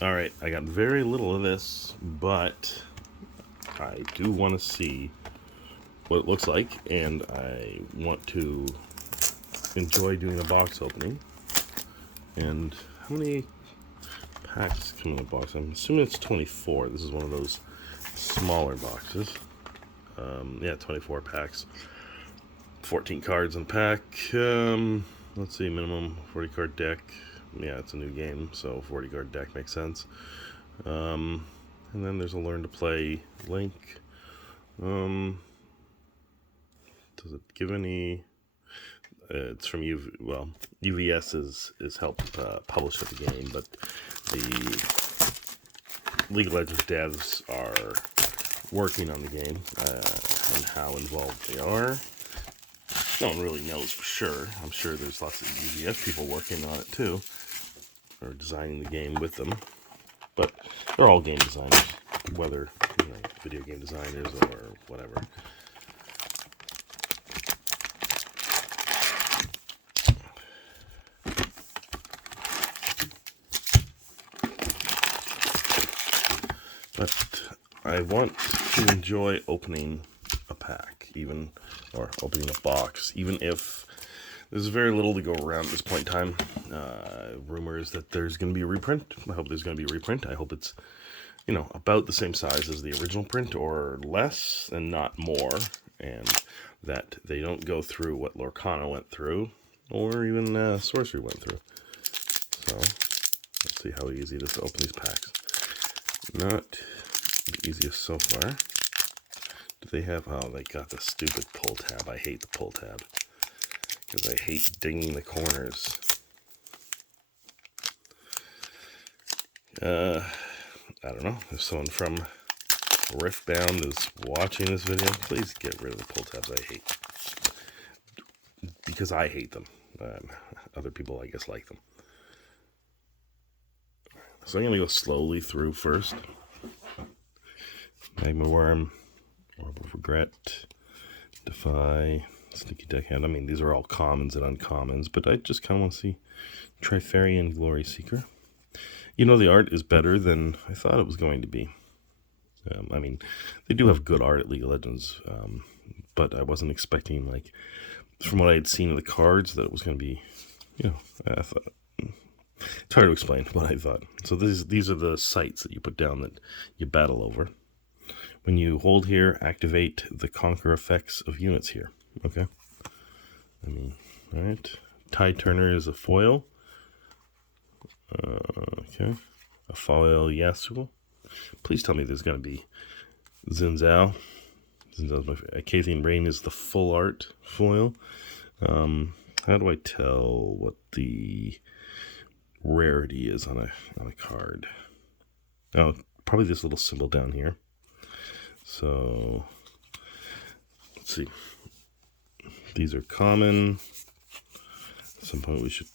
Alright, I got very little of this, but I do want to see what it looks like, and I want to enjoy doing a box opening. And how many packs come in a box? I'm assuming it's 24. This is one of those smaller boxes. Yeah, 24 packs. 14 cards in a pack. Let's see, minimum 40 card deck. Yeah, it's a new game, so 40 card deck makes sense. And then there's a learn to play link. Does it give any? It's from UVS is helped publish the game, but the League of Legends devs are working on the game and how involved they are. No one really knows for sure. I'm sure there's lots of UVS people working on it too, or designing the game with them. But they're all game designers, whether video game designers or whatever. But I want to enjoy opening a pack, or opening a box, even if there's very little to go around at this point in time. Rumors that there's going to be a reprint. I hope there's going to be a reprint. I hope it's, about the same size as the original print or less and not more. And that they don't go through what Lorcana went through or even Sorcery went through. So let's see how easy it is to open these packs. Not the easiest so far. Do they have... Oh, they got the stupid pull tab. I hate the pull tab. Because I hate dinging the corners. I don't know. If someone from Riftbound is watching this video, please get rid of the pull tabs I hate. Because I hate them. Other people, I guess, like them. So I'm going to go slowly through first. Magma Worm, Orb of Regret, Defy, Sneaky Deckhand. I mean, these are all commons and uncommons, but I just kind of want to see Trifarian Glory Seeker. The art is better than I thought it was going to be. I mean, they do have good art at League of Legends, but I wasn't expecting, from what I had seen of the cards, that it was going to be, I thought... It's hard to explain what I thought. So these are the sites that you put down that you battle over. When you hold here, activate the conquer effects of units here. Okay. Alright. Tide Turner is a foil. Okay. A foil Yasuo. Please tell me there's going to be Xin Zhao's my favorite. Acathian Rain is the full art foil. How do I tell what the rarity is on a card? Oh, probably this little symbol down here. So let's see. These are common. At some point we should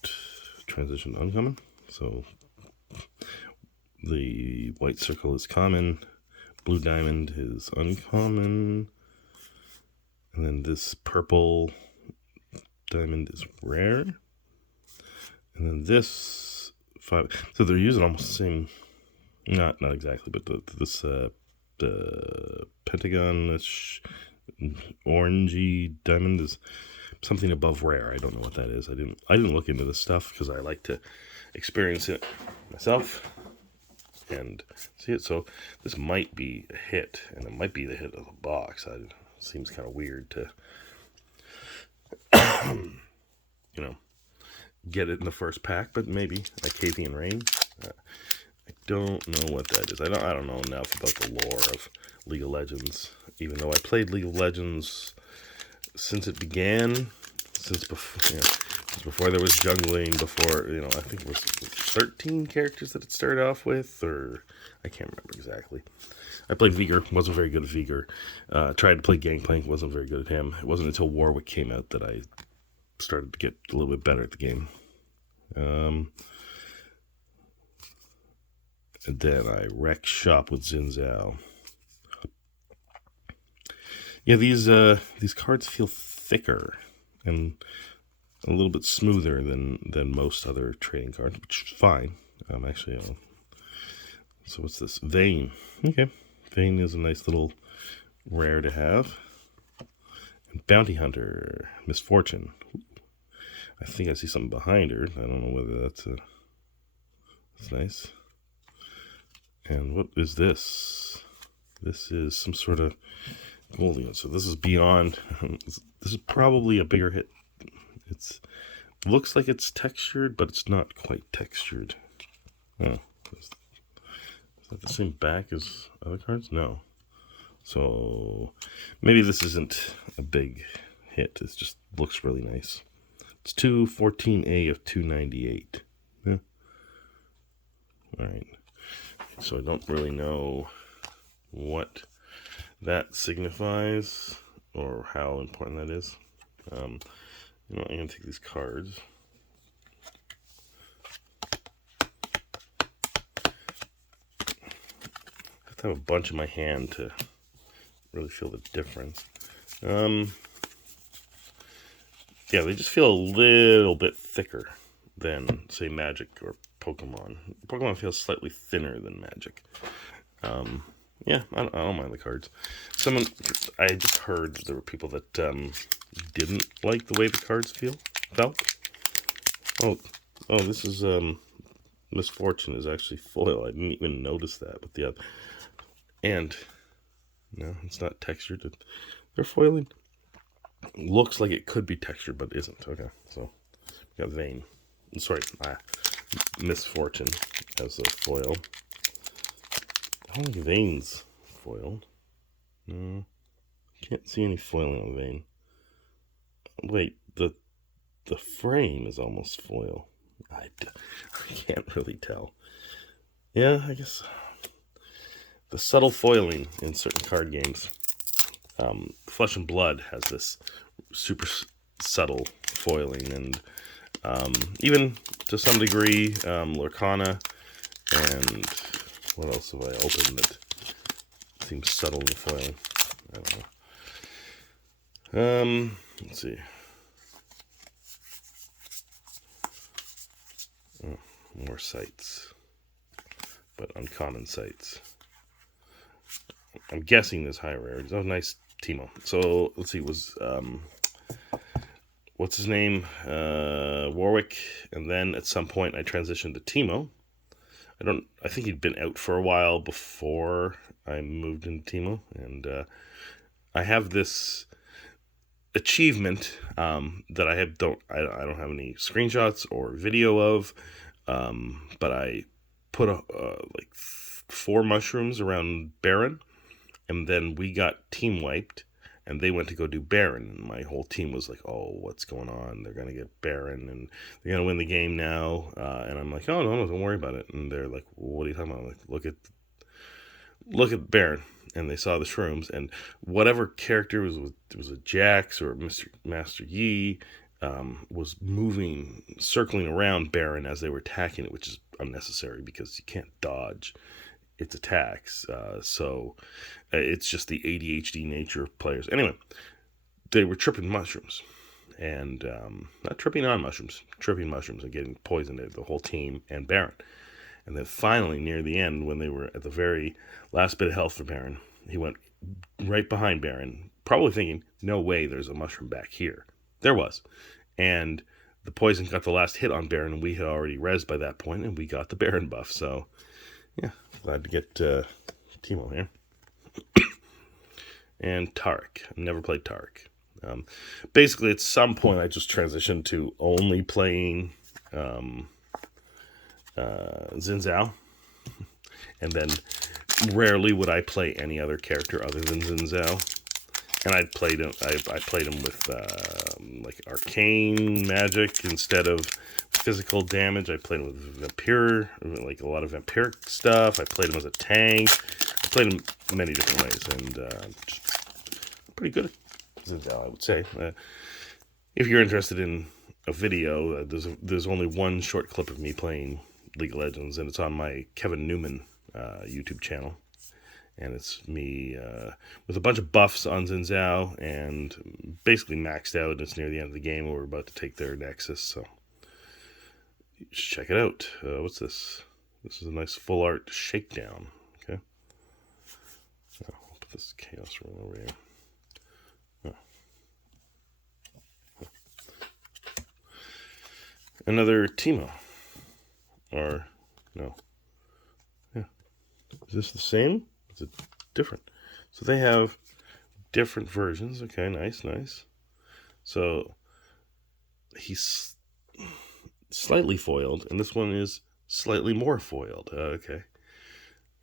transition to uncommon. So the white circle is common, blue diamond is uncommon, and then this purple diamond is rare, and then this 5. So they're using almost the same, not exactly, but this the pentagon-ish orangey diamond is something above rare. I don't know what that is. I didn't look into this stuff because I like to experience it myself and see it. So this might be a hit, and it might be the hit of the box. It seems kind of weird to get it in the first pack, but maybe Acathian Rain. I don't know what that is. I don't know enough about the lore of League of Legends, even though I played League of Legends since it began, since before there was jungling, before, I think it was 13 characters that it started off with, or I can't remember exactly. I played Vigor, wasn't very good at Vigor. Tried to play Gangplank, wasn't very good at him. It wasn't until Warwick came out that I started to get a little bit better at the game. And then I wreck shop with Xin Zhao. Yeah, these cards feel thicker and a little bit smoother than most other trading cards, which is fine. Actually, So what's this? Vayne. Okay. Vayne is a nice little rare to have. And Bounty Hunter. Misfortune. I think I see something behind her. I don't know whether that's nice. And what is this? This is some sort of Goldian. So this is beyond. This is probably a bigger hit. It's looks like it's textured, but it's not quite textured. Oh, is that the same back as other cards? No. So maybe this isn't a big hit. It just looks really nice. It's 214A of 298. Yeah. All right. So I don't really know what that signifies or how important that is. I'm going to take these cards. I have to have a bunch in my hand to really feel the difference. Yeah, they just feel a little bit thicker than, say, Magic or Pokemon. Pokemon feels slightly thinner than Magic. Yeah, I don't mind the cards. I just heard there were people that didn't like the way the cards felt. Oh, this is Misfortune is actually foil. I didn't even notice that with the other. And no, it's not textured. They're foiling. Looks like it could be textured, but isn't. Okay, so we got Vayne. Sorry, Misfortune as a foil. I don't think Vayne's foiled. No, can't see any foiling on Vayne. Wait, the frame is almost foil. I can't really tell. Yeah, I guess the subtle foiling in certain card games. Flesh and Blood has this super subtle foiling, and even to some degree, Lorcana, and what else have I opened that seems subtle in the foiling? I don't know. Let's see. Oh, more sites, but uncommon sites. I'm guessing there's high rarities. Oh, nice Teemo. So let's see. Was what's his name? Warwick, and then at some point I transitioned to Teemo. I think he'd been out for a while before I moved into Teemo, and I have this achievement that I don't have any screenshots or video of, but I put like 4 mushrooms around Baron, and then we got team wiped, and they went to go do Baron, and my whole team was like, "Oh, what's going on? They're gonna get Baron, and they're gonna win the game now." And I'm like, "Oh no, don't worry about it." And they're like, "What are you talking about?" I'm like, look at Baron. And they saw the shrooms, and whatever character was a Jax or Master Yi, was circling around Baron as they were attacking it, which is unnecessary because you can't dodge its attacks. So it's just the ADHD nature of players. Anyway, they were tripping mushrooms, and not tripping on mushrooms, tripping mushrooms and getting poisoned, the whole team and Baron. And then finally, near the end, when they were at the very last bit of health for Baron, he went right behind Baron, probably thinking, no way there's a mushroom back here. There was. And the poison got the last hit on Baron, and we had already rezzed by that point, and we got the Baron buff. So, yeah, glad to get Teemo here. And Taric. I've never played Taric. Basically, at some point, I just transitioned to only playing Xin Zhao, and then rarely would I play any other character other than Xin Zhao. And I played him with like arcane magic instead of physical damage. I played him with vampire, like a lot of vampiric stuff. I played him as a tank. I played him many different ways, and just pretty good at Xin Zhao, I would say. If you're interested in a video, there's only one short clip of me playing League of Legends, and it's on my Kevin Newman YouTube channel, and it's me with a bunch of buffs on Xin Zhao, and basically maxed out. It's near the end of the game, and we're about to take their Nexus, so check it out. What's this? This is a nice full art shakedown. Okay. I'll put this Chaos Rune over here. Another Teemo. Or, no. Yeah. Is this the same? Is it different? So they have different versions. Okay, nice, nice. So he's slightly foiled, and this one is slightly more foiled. Okay.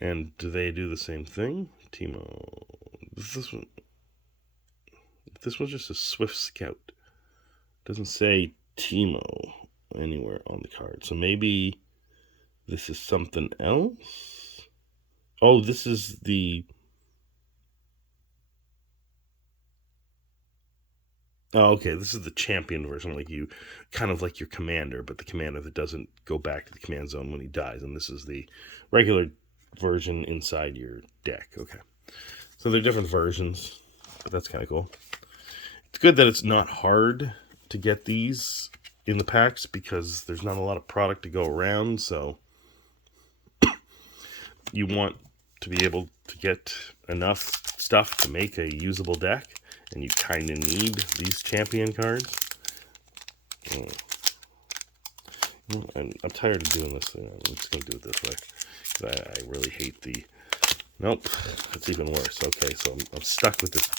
And do they do the same thing? Teemo. This one's just a Swift Scout. Doesn't say Teemo anywhere on the card. So maybe this is something else? Oh, this is the... Oh, okay, this is the champion version, like you, kind of like your commander, but the commander that doesn't go back to the command zone when he dies, and this is the regular version inside your deck. Okay, so they're different versions, but that's kind of cool. It's good that it's not hard to get these in the packs because there's not a lot of product to go around, so you want to be able to get enough stuff to make a usable deck, and you kind of need these champion cards. I'm tired of doing this thing. I'm just going to do it this way. I really hate the... Nope, it's even worse. Okay, so I'm stuck with this.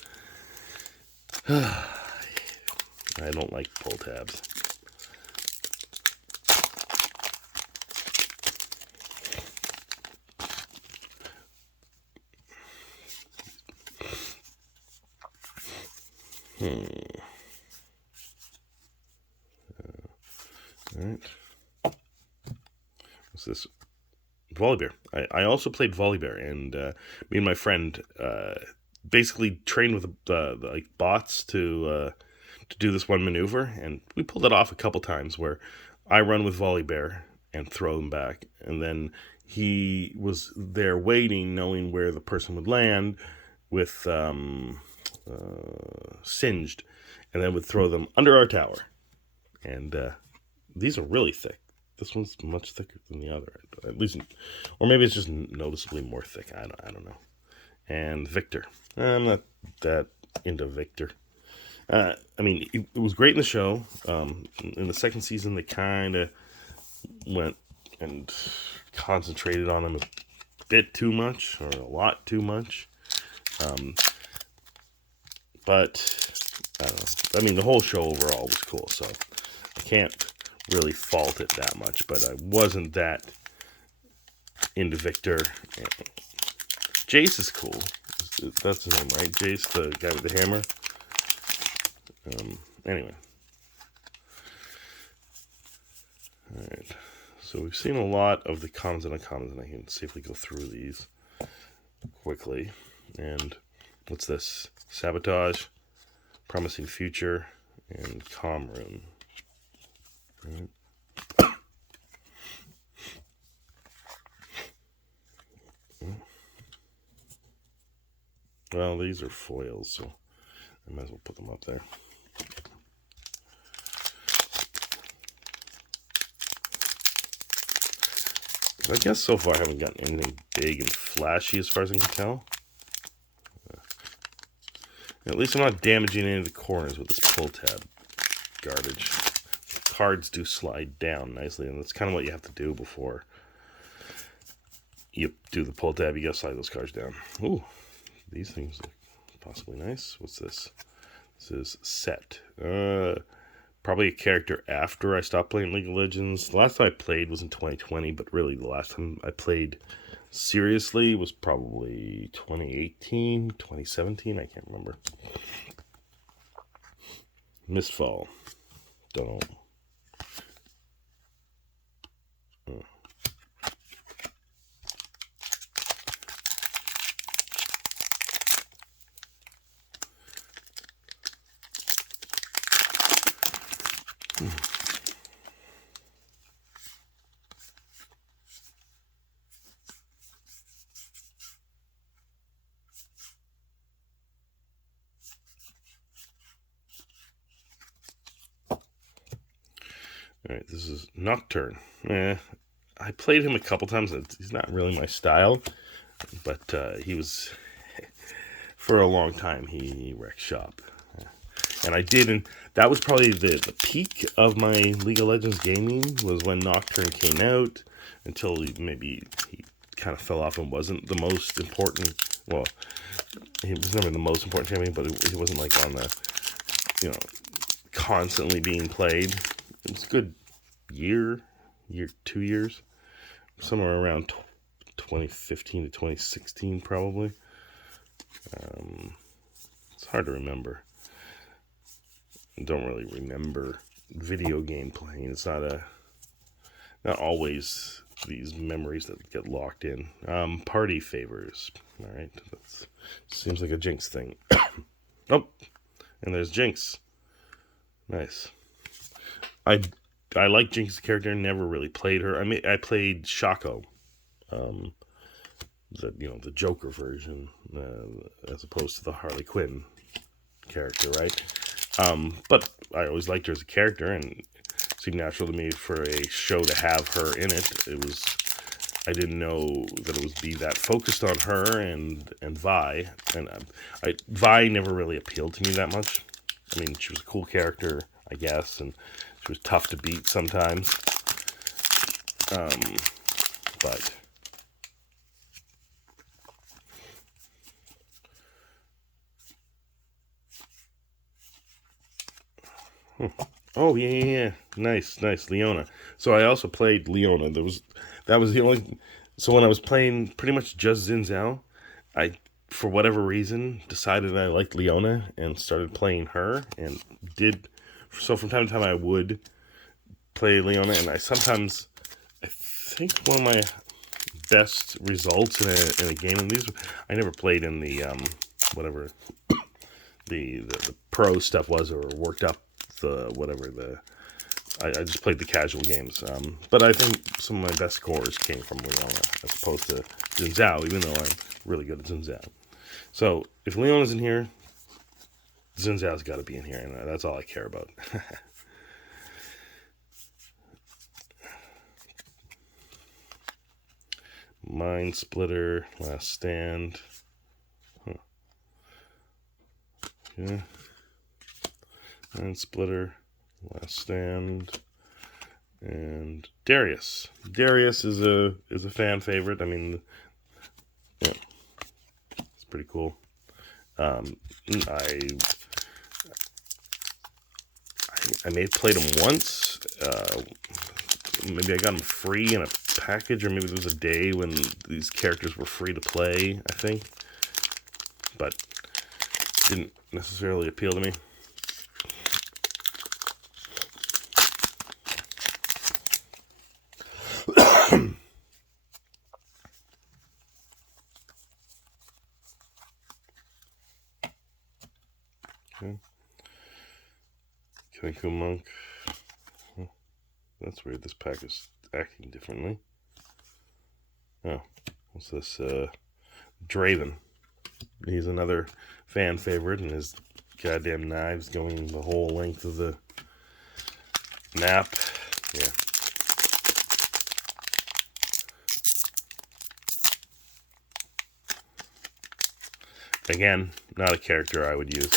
I don't like pull tabs. Alright. What's this? Volibear. I also played Volibear, and me and my friend basically trained with the like bots to do this one maneuver, and we pulled it off a couple times where I run with Volibear and throw them back, and then he was there waiting, knowing where the person would land with Singed, and then would throw them under our tower. And these are really thick. This one's much thicker than the other, at least, or maybe it's just noticeably more thick. I don't know. And Victor. I'm not that into Victor. I mean, it was great in the show. In the second season, they kind of went and concentrated on him a bit too much, or a lot too much. But I don't know. I mean, the whole show overall was cool, so I can't really fault it that much. But I wasn't that into Victor. Jace is cool. That's his name, right? Jace, the guy with the hammer. Anyway. Alright. So we've seen a lot of the commons and uncommons, and I can safely go through these quickly. And what's this? Sabotage, Promising Future, and Calm Room. Right. Well, these are foils, so I might as well put them up there. I guess so far I haven't gotten anything big and flashy as far as I can tell. At least I'm not damaging any of the corners with this pull tab garbage. Cards do slide down nicely, and that's kind of what you have to do before you do the pull tab. You gotta slide those cards down. Ooh, these things look possibly nice. What's this? This is Set. Probably a character after I stopped playing League of Legends. The last time I played was in 2020, but really the last time I played seriously was probably 2018, 2017. I can't remember. Mistfall. Don't know. Alright, this is Nocturne. I played him a couple times. He's not really my style, but he was, for a long time, he wrecked shop. And I did, and that was probably the peak of my League of Legends gaming, was when Nocturne came out, until maybe he kind of fell off and wasn't the most important. Well, he was never the most important champion, but he wasn't like on the, constantly being played. It was a good year, 2 years, somewhere around 2015 to 2016 probably. It's hard to remember. I don't really remember video game playing. It's not always these memories that get locked in. Party favors. All right, that seems like a Jinx thing. Oh, and there's Jinx. Nice. I like Jinx's character. Never really played her. I played Shaco, the Joker version, as opposed to the Harley Quinn character, right? But I always liked her as a character, and it seemed natural to me for a show to have her in it. I didn't know that it would be that focused on her and Vi, and Vi never really appealed to me that much. I mean, she was a cool character, I guess, and she was tough to beat sometimes. But oh yeah, nice, Leona. So I also played Leona. That was the only. So when I was playing pretty much just Xin Zhao, I, for whatever reason, decided I liked Leona and started playing her, and did. So from time to time I would play Leona, and I think one of my best results in a game, and these I never played in the whatever the pro stuff was, or worked up I just played the casual games, but I think some of my best scores came from Leona as opposed to Xin Zhao, even though I'm really good at Xin Zhao. So if Leona's in here, Xin Zhao's got to be in here, and that's all I care about. Mind Splitter, Last Stand. Huh. Yeah. Mind Splitter, Last Stand, and Darius. Darius is a fan favorite. I mean, yeah, it's pretty cool. I may have played him once. Maybe I got him free in a package, or maybe there was a day when these characters were free to play, I think. But it didn't necessarily appeal to me. Okay. Kenku Monk. Oh, that's weird. This pack is acting differently. Oh, what's this? Draven. He's another fan favorite, and his goddamn knives going the whole length of the map. Yeah. Again, not a character I would use.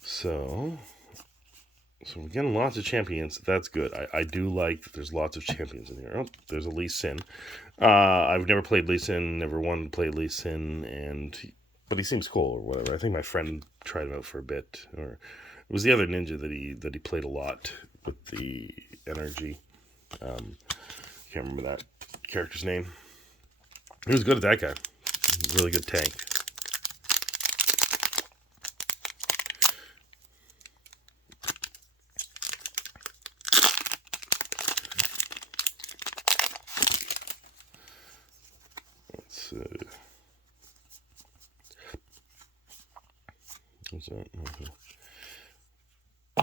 So we're getting lots of champions. That's good. I do like that there's lots of champions in here. Oh, there's a Lee Sin. I've never played Lee Sin, never wanted to play Lee Sin, but he seems cool or whatever. I think my friend tried him out for a bit, or it was the other ninja that he played a lot with the energy. Can't remember that character's name. He was good at that guy. Really good tank. Let's what's that?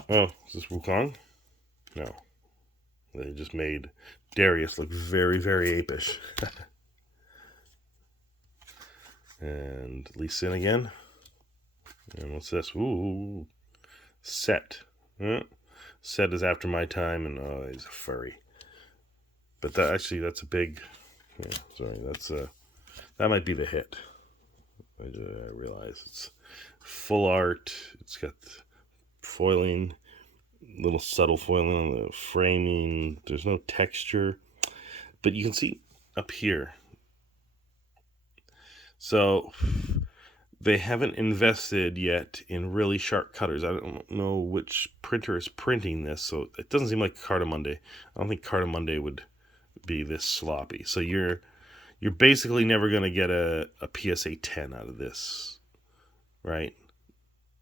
Oh, is this Wukong? No. They just made Darius look very, very apish. And Lee Sin again. And what's this? Ooh, Set. Set is after my time, and oh, he's a furry. But that's a big. Yeah, sorry, that might be the hit. I realize it's full art. It's got foiling, little subtle foiling on the framing. There's no texture, but you can see up here. So they haven't invested yet in really sharp cutters. I don't know which printer is printing this, so it doesn't seem like Cartamundi. I don't think Cartamundi would be this sloppy. So you're basically never going to get a PSA 10 out of this, right?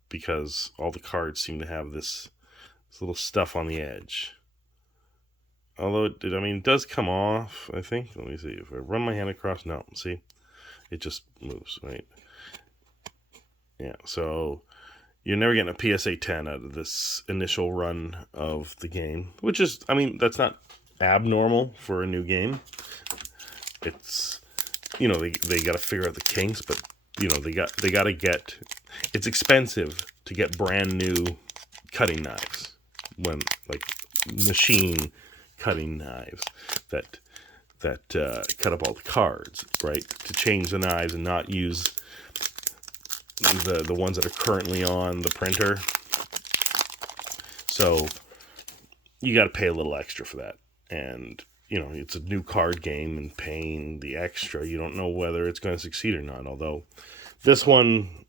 Because all the cards seem to have this little stuff on the edge. Although it does come off, I think. Let me see. If I run my hand across, no, see? It just moves, right? Yeah, so you're never getting a PSA 10 out of this initial run of the game, which is, that's not abnormal for a new game. It's, they got to figure out the kinks, but they got to get. It's expensive to get brand new cutting knives, machine cutting knives that cut up all the cards, right? To change the knives and not use the ones that are currently on the printer. So you got to pay a little extra for that, and it's a new card game, and paying the extra, you don't know whether it's going to succeed or not. Although this one,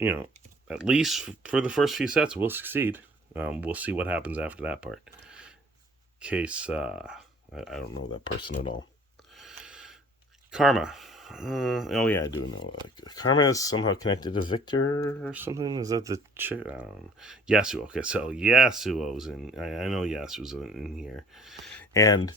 at least for the first few sets, will succeed. We'll see what happens after that part. Case, I don't know that person at all. Karma. Oh yeah, I do know. Karma is somehow connected to Victor or something. Is that the Yasuo? Okay, so Yasuo's in. I know Yasuo's in here, and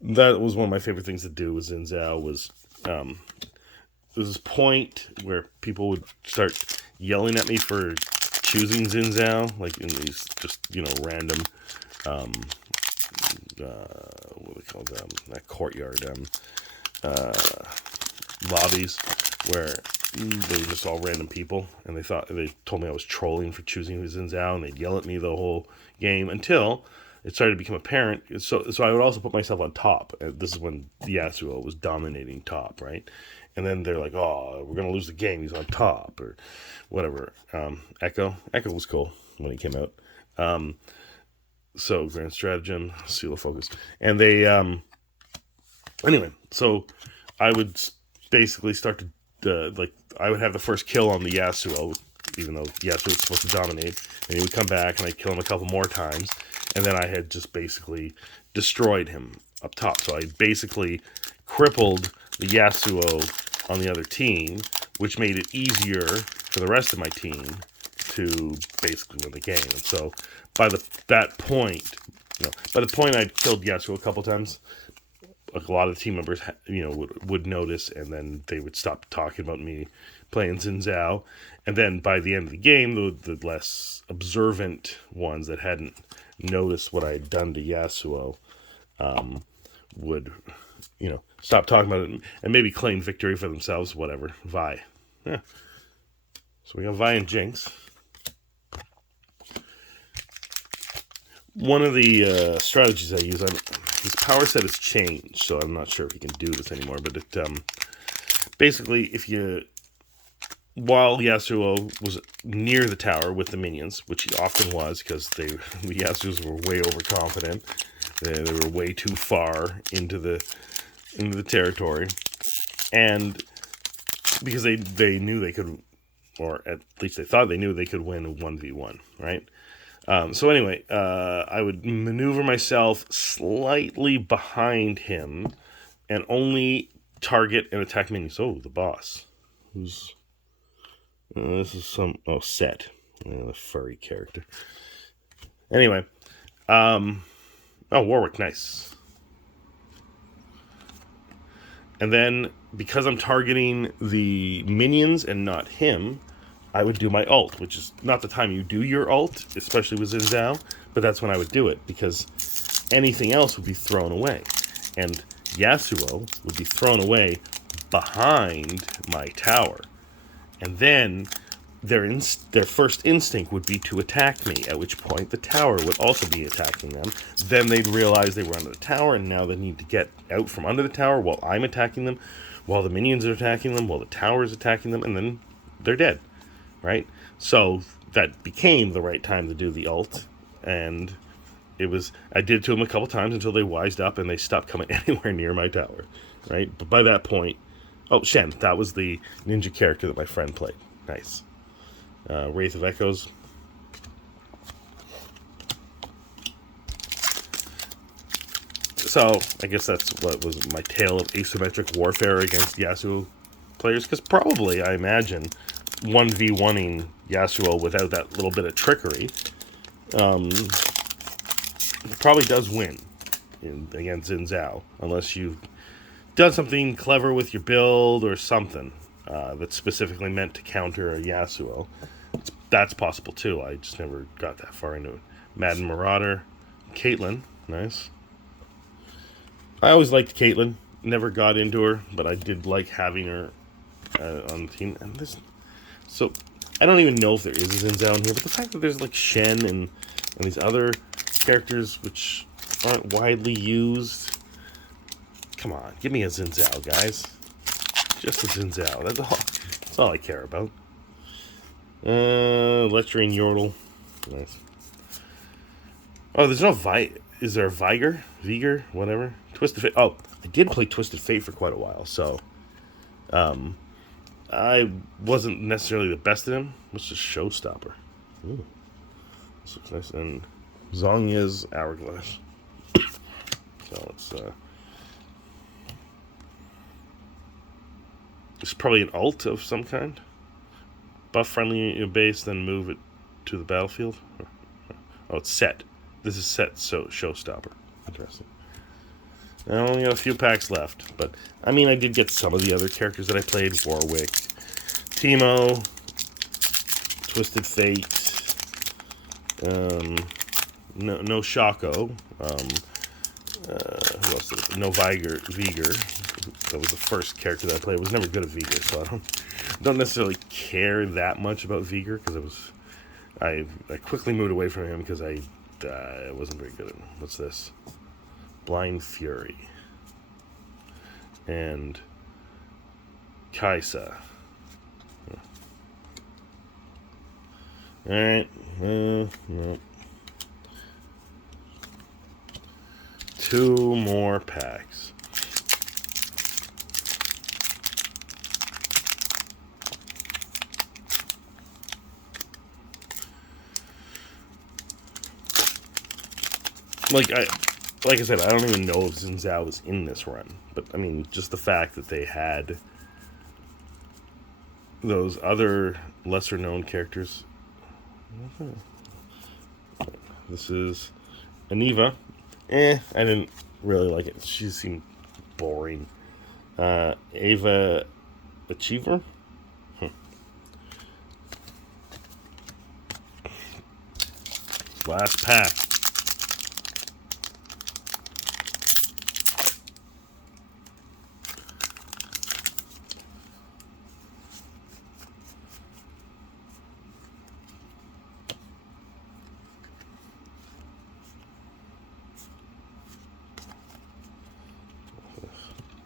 that was one of my favorite things to do with Xin Zhao. Was there's this point where people would start yelling at me for choosing Xin Zhao, like in these just random what they call them, that courtyard lobbies where they were just all random people, and they told me I was trolling for choosing Xin Zhao, and they'd yell at me the whole game until it started to become apparent. So I would also put myself on top. This is when Yasuo was dominating top, right? And then they're like, "Oh, we're gonna lose the game. He's on top," or whatever. Echo was cool when he came out. So Grand Stratagem, Seal of Focus, and they anyway. So I would basically start to I would have the first kill on the Yasuo, even though Yasuo was supposed to dominate, and he would come back, and I'd kill him a couple more times, and then I had just basically destroyed him up top. So I basically crippled the Yasuo on the other team, which made it easier for the rest of my team to basically win the game. And so by the point I'd killed Yasuo a couple times, a lot of the team members would notice, and then they would stop talking about me playing Xin Zhao. And then by the end of the game, the less observant ones that hadn't noticed what I had done to Yasuo would stop talking about it and maybe claim victory for themselves, whatever. Vi. Yeah. So we got Vi and Jinx. One of the strategies I use, his power set has changed, so I'm not sure if he can do this anymore, but it basically, while Yasuo was near the tower with the minions, which he often was, because the Yasuos were way overconfident, they were way too far into the territory, and because they knew they could, or at least they thought they knew they could win a 1v1, right? So anyway, I would maneuver myself slightly behind him and only target and attack minions. Oh, the boss. Who's... this is Set. The furry character. Anyway. Warwick, nice. And then, because I'm targeting the minions and not him, I would do my ult, which is not the time you do your ult, especially with Xin Zhao, but that's when I would do it, because anything else would be thrown away. And Yasuo would be thrown away behind my tower. And then their first instinct would be to attack me, at which point the tower would also be attacking them. Then they'd realize they were under the tower, and now they need to get out from under the tower while I'm attacking them, while the minions are attacking them, while the tower is attacking them, and then they're dead, right? So that became the right time to do the ult, and I did it to them a couple times until they wised up and they stopped coming anywhere near my tower, right? But by that point, oh, Shen, that was the ninja character that my friend played. Nice. Wraith of Echoes. So, I guess that's what was my tale of asymmetric warfare against Yasuo players. Because probably, I imagine, 1v1ing Yasuo without that little bit of trickery probably does win against Xin Zhao. Unless you've done something clever with your build or something that's specifically meant to counter a Yasuo. That's possible too. I just never got that far into it. Madden Marauder. Caitlyn. Nice. I always liked Caitlyn. Never got into her, but I did like having her on the team. And so, I don't even know if there is a Xin Zhao in here, but the fact that there's like Shen and these other characters which aren't widely used. Come on, give me a Xin Zhao, guys. Just a Xin Zhao. That's all I care about. Lecturing Yordle. Nice. Oh, there's no Is there a Viger? Viger? Whatever. Twisted Fate. Oh, I did play Twisted Fate for quite a while, so I wasn't necessarily the best at him. What's a Showstopper? Ooh. This looks nice. And Zhongya's Hourglass. So it's probably an ult of some kind. Buff friendly in your base, then move it to the battlefield. Oh, it's set. This is set, so Showstopper. Interesting. I only got a few packs left, but I mean, I did get some of the other characters that I played: Warwick, Teemo, Twisted Fate, no Shaco, who else did it? No Viger. That was the first character that I played. I was never good at Viger, so I don't necessarily care that much about Viger because I quickly moved away from him because I wasn't very good at him. What's this? Blind Fury and Kaisa. Alright. No. 2 more packs. Like I said, I don't even know if Xin Zhao was in this run. But, I mean, just the fact that they had those other lesser-known characters. This is Aniva. I didn't really like it. She seemed boring. Ava Achiever? Last pack.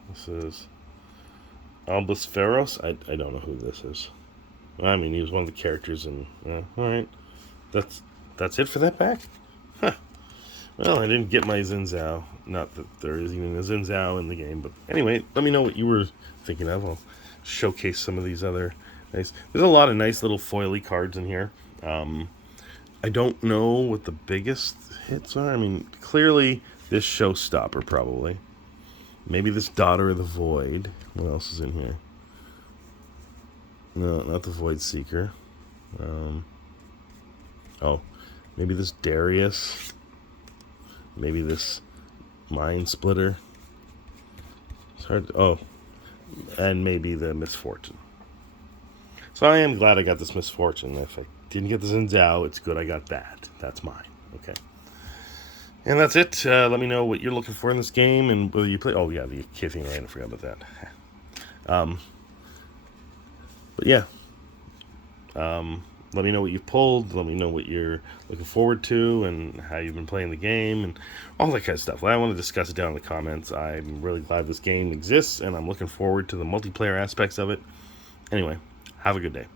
This is Albus Ferros. I don't know who this is. I mean, he was one of the characters in... alright. That's it for that pack? Huh. Well, I didn't get my Xin Zhao. Not that there is even a Xin Zhao in the game, but anyway, let me know what you were thinking of. I'll showcase some of these other nice... There's a lot of nice little foily cards in here. I don't know what the biggest hits are. I mean, clearly this Showstopper, probably. Maybe this Daughter of the Void. What else is in here? No, not the Void Seeker. Oh, maybe this Darius. Maybe this Mind Splitter. It's hard to, oh, and maybe the Misfortune. So I am glad I got this Misfortune. If I didn't get the Xin Zhao, it's good I got that. That's mine. Okay. And that's it. Let me know what you're looking for in this game and whether you play... Oh, yeah, the Kithing Rain. I forgot about that. But yeah. Let me know what you've pulled. Let me know what you're looking forward to and how you've been playing the game and all that kind of stuff. I want to discuss it down in the comments. I'm really glad this game exists, and I'm looking forward to the multiplayer aspects of it. Anyway, have a good day.